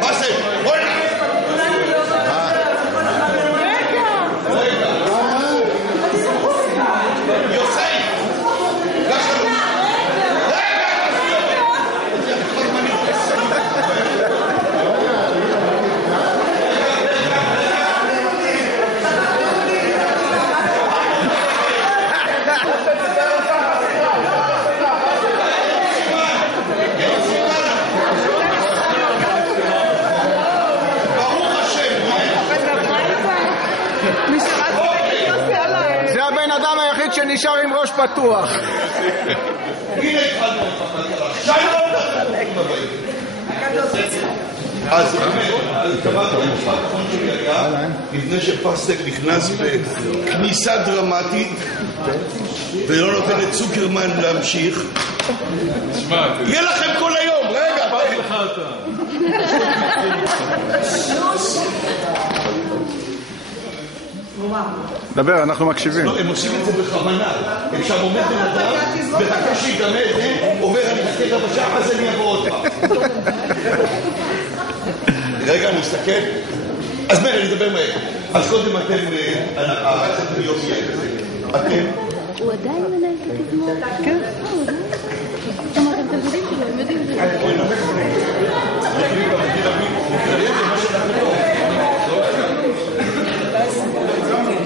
מה זה? בואי נע! זה הבן אדם היחיד שנשאר עם ראש פתוח. הנה התחלנו שלום! אז קבעת המשפט האחרון שלי היה לפני שפסק נכנס בכניסה דרמטית ולא נותן את צוקרמן להמשיך. יהיה לכם כל היום, רגע דבר, אנחנו מקשיבים. לא, הם עושים את זה בכוונה. הם שם עומד בן אדם, מחכה שיגמר, אומר אני מחכה רבע שעה, אז אני אבוא עוד פעם. רגע, אני אסתכל. אז מהר, אני אדבר מהר. אז קודם אתם, אתם יום יהיה. אתם? הוא עדיין מנהל את התזמור. כן. זאת אומרת, אתם תלמידים שלו, הם יודעים את זה.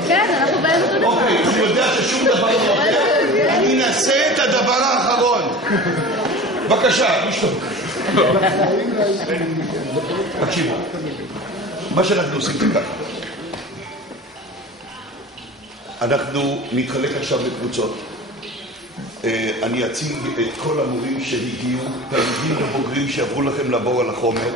כן, אנחנו באים אותו דבר. אוקיי, אני יודע ששום דבר לא עובר. אני אנסה את הדבר האחרון. בבקשה, נשתוק. תקשיבו, מה שאנחנו עושים זה ככה. אנחנו נתחלק עכשיו לקבוצות. אני אציג את כל המורים שהגיעו, תלמידים ובוגרים שעברו לכם לעבור על החומר,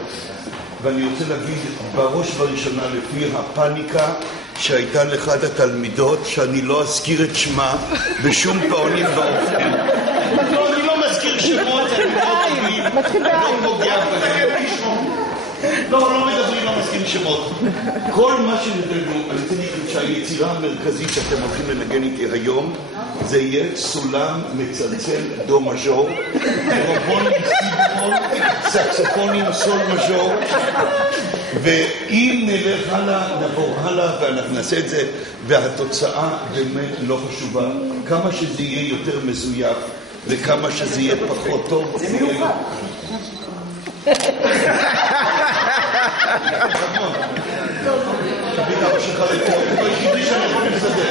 ואני רוצה להגיד בראש ובראשונה לפי הפאניקה שהייתה לאחד התלמידות, שאני לא אזכיר את שמה בשום פעונים באופן. אני לא מזכיר שמות, אני לא פוגע בהם. לא מדברים, לא מזכיר שמות. כל מה שנדלנו, אני רוצה להגיד שהיצירה המרכזית שאתם הולכים לנגן איתי היום, זה יהיה סולם מצלצל דו מז'ור, טרומבון עם סיבמון, סקסופון עם סול מז'ור, ואם נלך הלאה, נעבור הלאה ואנחנו נעשה את זה, והתוצאה באמת לא חשובה. כמה שזה יהיה יותר מזויף וכמה שזה יהיה פחות טוב, זה מיוחד. תביא אבא שלך לפה, הוא היחידי שאני יכול לסדר.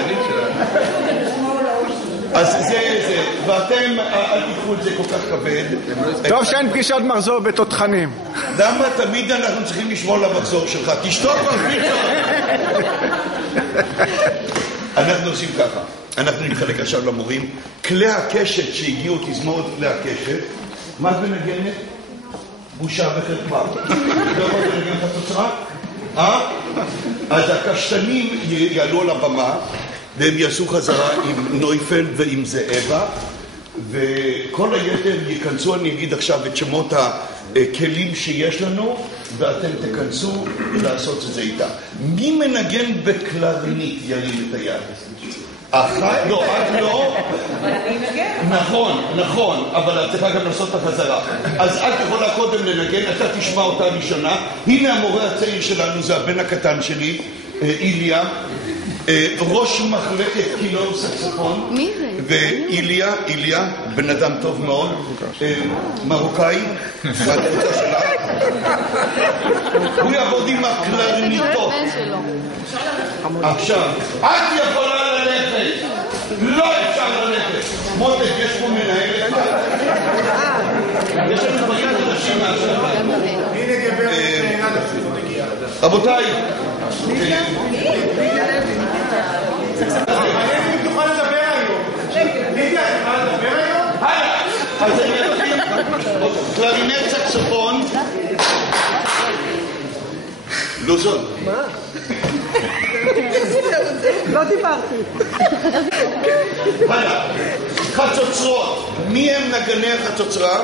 אז זה, ואתם אל תיקחו את זה כל כך כבד. טוב שאין פגישת מחזור בתותחנים. למה תמיד אנחנו צריכים לשמור למחזור שלך? תשתוק מרפיצות. אנחנו עושים ככה, אנחנו נתחלק עכשיו למורים. כלי הקשת שהגיעו, תזמורת כלי הקשת, מה את מנגנת? בושה וחרפה. לא יכול לנגן את התוצאה? אז הקשתנים יעלו על הבמה והם יעשו חזרה עם נויפלד ועם זאבה, וכל היתר ייכנסו, אני אגיד עכשיו את שמות הכלים שיש לנו, ואתם תכנסו לעשות את זה איתה. מי מנגן בקלרנית ירים את היד? אחת? לא, את לא. נכון, אבל את צריכה גם לעשות את החזרה. אז את יכולה קודם לנגן, אתה תשמע אותה ראשונה. הנה המורה הצעיר שלנו, זה הבן הקטן שלי, איליה. ראש מחלקת כינור סקסופון. מי זה? ואיליה, בן אדם טוב מאוד, מרוקאי, מהקבוצה שלה. הוא יעבוד עם הקלרניטות. עכשיו, את יכולה ללכת, לא אפשר ללכת. מותק, יש פה מנהל אחד. יש לנו דברים חדשים מהשאלה. הנה גברת, רבותיי, אני תוכל לדבר היום. לידיה, תוכל לדבר היום? אז אני אתחיל קלרינט סקסופון. לוזון. מה? לא דיברתי. חצוצרות. מי הם נגני החצוצרה?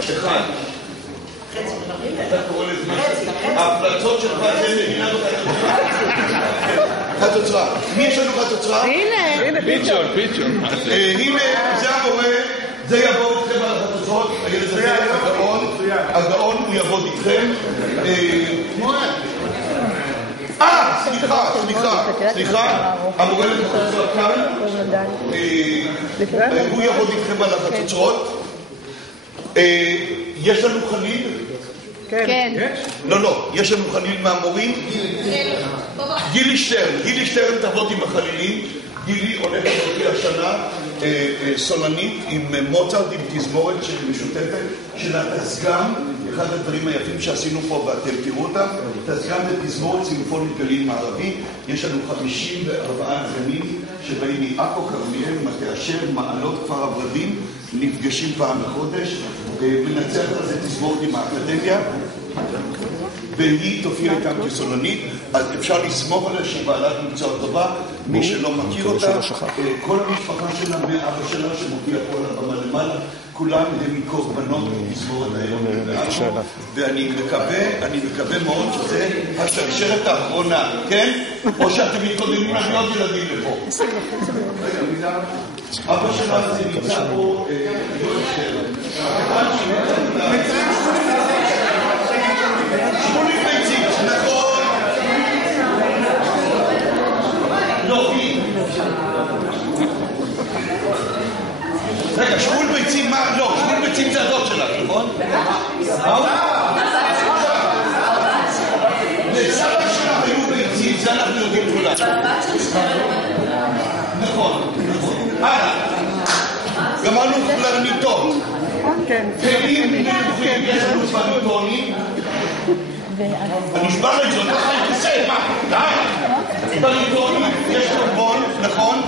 אחד. אתה קורא לזה ההפלצות שלך זה מדינה חצוצרה. מי יש לנו חצוצרה? הנה פיצ'ון. הנה, זה המורה, זה יבוא אתכם על החצוצרות, הילד הזה, הגאון, הגאון הוא יעבוד איתכם. סליחה, המורה לחצוצרות כאן, הוא יעבוד איתכם על החצוצרות. יש לנו חליל? כן. לא, יש לנו חליל מהמורים? גילי שטרן תעבוד עם החלילים. גילי הולכת להוציא השנה סולנית עם מוצרט, עם תזמורת משותפת של התסגם, אחד הדברים היפים שעשינו פה ואתם תראו אותם, תסגם ותזמורת סימפונית גליל מערבי. יש לנו 54 נגנים שבאים מעכו, כרמיאל, מטה אשר, מעלות, כפר הברדים, נפגשים פעם בחודש, מנצח לזה תזמורת עם האקדמיה והיא תופיע איתם כסולנית, אז אפשר לסמוך עליה שהיא בעלת מקצוע טובה. מי שלא מכיר אותה, כל המשפחה שלה מאבא שלה שמופיע פה על הבמה למעלה, כולם הם מקורבנות בתזמורת היום. ואני מקווה מאוד שזה השרשרת האחרונה, כן? או שאתם מתכוננים להביא עוד ילדים לפה. אבא שלה זה נמצא פה שמולי ביצים, נכון? לא, היא. רגע, שמול ביצים, מה? לא, שמול ביצים זה הדוד שלך, נכון? לסבא שלך היו ביצים, זה אנחנו יודעים כולם. נכון. גמרנו קלרניטות. כלים נמוכים, יש לנו בריטונים. אני אשבר את זה, אני חייב כסה, מה? די! בריטונים, יש קומבון, נכון?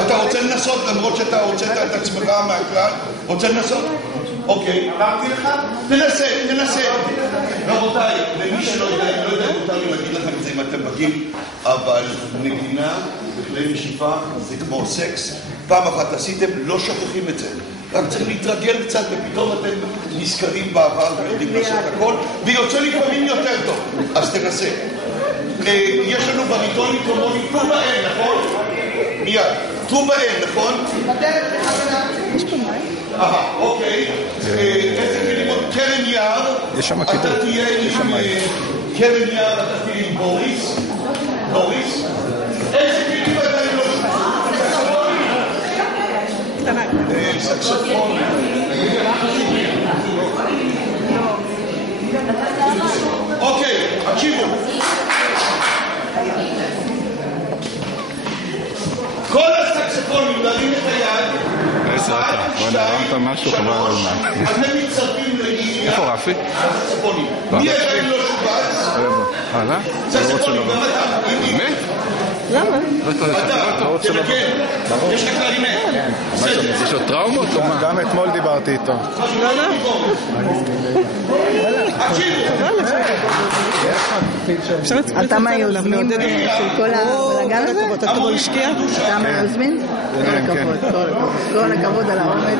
אתה רוצה לנסות, למרות שאתה הוצאת את עצמך מהכלל? רוצה לנסות? אוקיי. אמרתי לך? תנסה. רבותיי, למי שלא יודע, מותר לי להגיד לכם את זה אם אתם בגיל, אבל נגינה בכלי נשיפה זה כמו סקס. פעם אחת עשיתם, לא שוכחים את זה. רק צריך להתרגל קצת ופתאום אתם נזכרים בעבר ויודעים לעשות הכל, ויוצא לפעמים יותר טוב. אז תנסה. יש לנו בריטונים כמוני טרובה אין, נכון? מיד. טרובה אין, נכון? יש פה מים? אוקיי. איזה כלים עוד? קרן יער. יש שם כיתות. אתה תהיה עם קרן יער, אתה תהיה עם בוריס. איזה כלים אתה עם לו? סקסופון. אוקיי, תקשיבו. כל הסקסופונים להרים את היד. בוא נרמת משהו חבל על מה. אתם מצטרפים לאיליה. איפה רפי? הסקסופונים. מי עדיין לא שובץ? הלאה? סקסופונים, גם אתה. באמת? למה? אתה, תנגן. יש לך קלרינט. יש לו טראומות או מה? גם אתמול דיברתי איתו. אתה מהיוזמים של כל הבלגן הזה? אתה מהיוזמים? כל הכבוד על האומץ.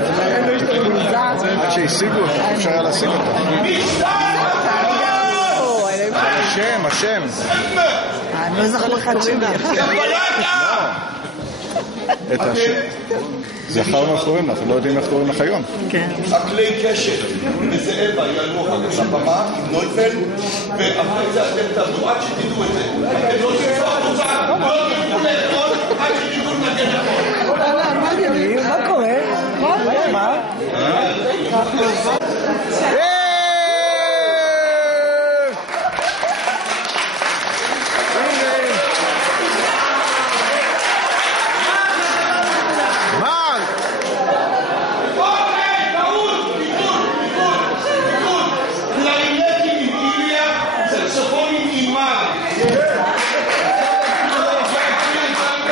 עד שהשיגו אותו, אפשר היה להשיג אותו. השם. אני לא זוכר לך קוראים לך. את השם. זכר מה קוראים לך, לא יודעים איך קוראים לך היום. כן. הכלי קשת וזאבה יעלו אחר כך לבמה עם נויפל, ואחרי זה אתם תעבדו עד שתדעו את זה. אתם לא תצאו החוצה, לא תדעו לאכול, עד שתדעו לנגן הכל. מה קורה? מה?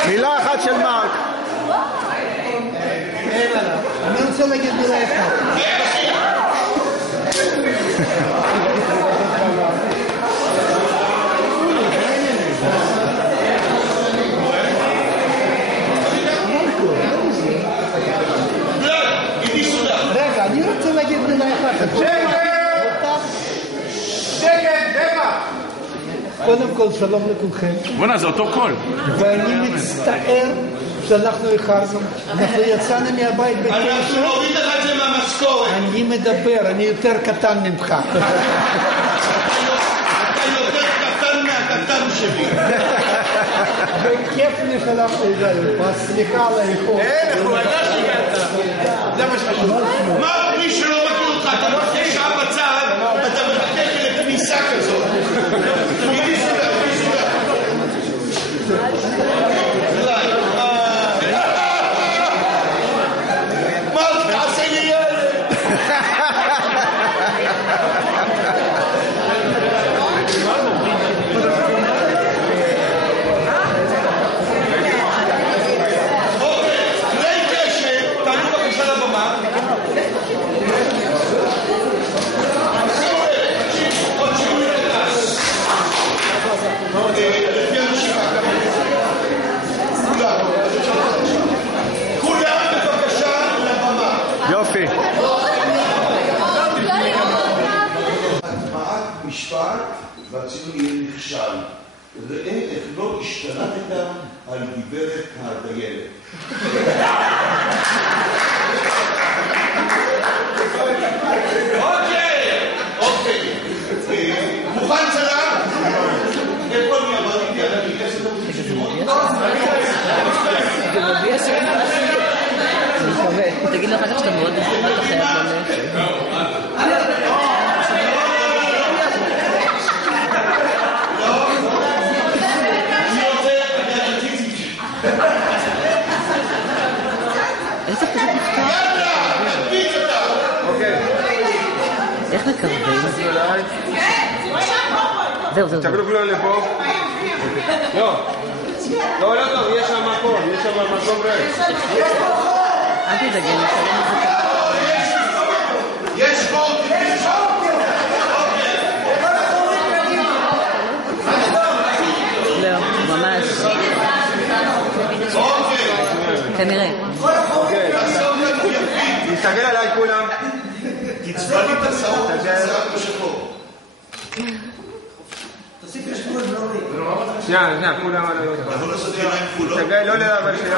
מילה אחת של מרק. אני רוצה להגיד מילה אחת. רגע, אני רוצה להגיד מילה אחת. קודם כל, שלום לכולכם. בוא'נה, זה אותו קול. ואני מצטער שאנחנו איחרנו, אנחנו יצאנו מהבית אנחנו ב-9. נוריד לך את זה מהמשכורת. אני מדבר, אני יותר קטן ממך. אתה יותר קטן מהקטן שלי. וכיף לי שאנחנו הגענו, סליחה על האיחור. הוא ידע שהגעת. זה מה שחשוב. מה מי שלא מכיר אותך, אתה מחכה שעה בצד, אתה מחכה לכניסה כזאת. מה תעשה לי ילד? יופי. הטמעת משפט והציון יהיה נכשל. ראה איך לא השתלטת על גברת הדיילת. אוקיי. מוכן צלם? איפה אני אמרתי? אני אגש את תגיד לו אחר כך שאתה מאוד חייב ללכת. איך לקרבים? זהו. תקבלו כולם לפה. לא, יש שם מקום, מקום ריק. אל תדאג, אני אשלם את זה. יש פה! לא, ממש. כנראה. תסתכל עליי כולם. תצבע לי את הסעות, זה רק בשחור. שנייה, כולם על היום. אנחנו לא סודי עיניים כפולות. תסתכל, לא לדבר שנייה.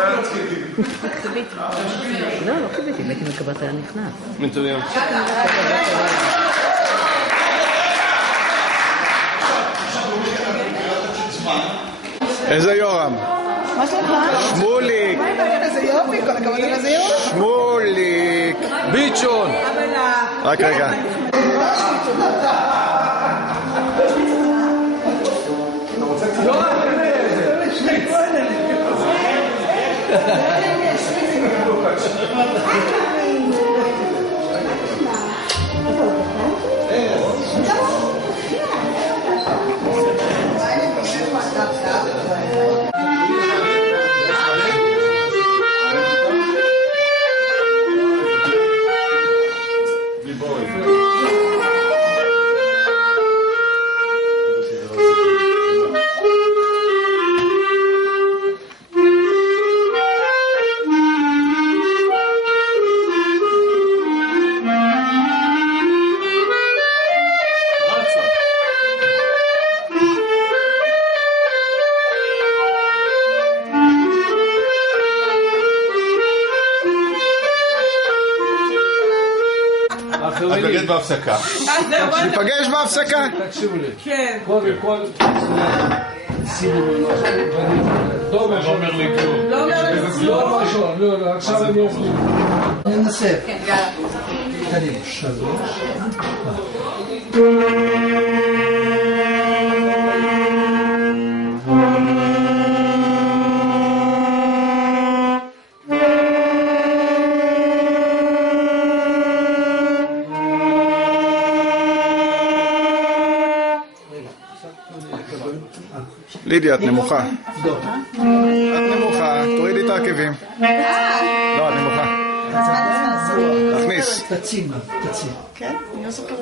לא קיבלתי, הייתי מקבלת היה נכנס. מצוין. איזה יורם? מה שלומך? שמוליק. איזה יופי, כל הכבוד על איזה יופי. שמוליק. ביצ'ון. רק רגע. ניפגש בהפסקה. ניפגש בהפסקה? תקשיבו לי. כן. כל שימו לי לא אומר לי כלום. לא משהו, לא, עכשיו אני אוכל. אני אנסה. כן, יאללה. קדימה, 3. לידיה, את נמוכה. את נמוכה, תורידי את העקבים. לא, את נמוכה. תכניס. תצימה, תצימה. כן, אני לא זוכרת.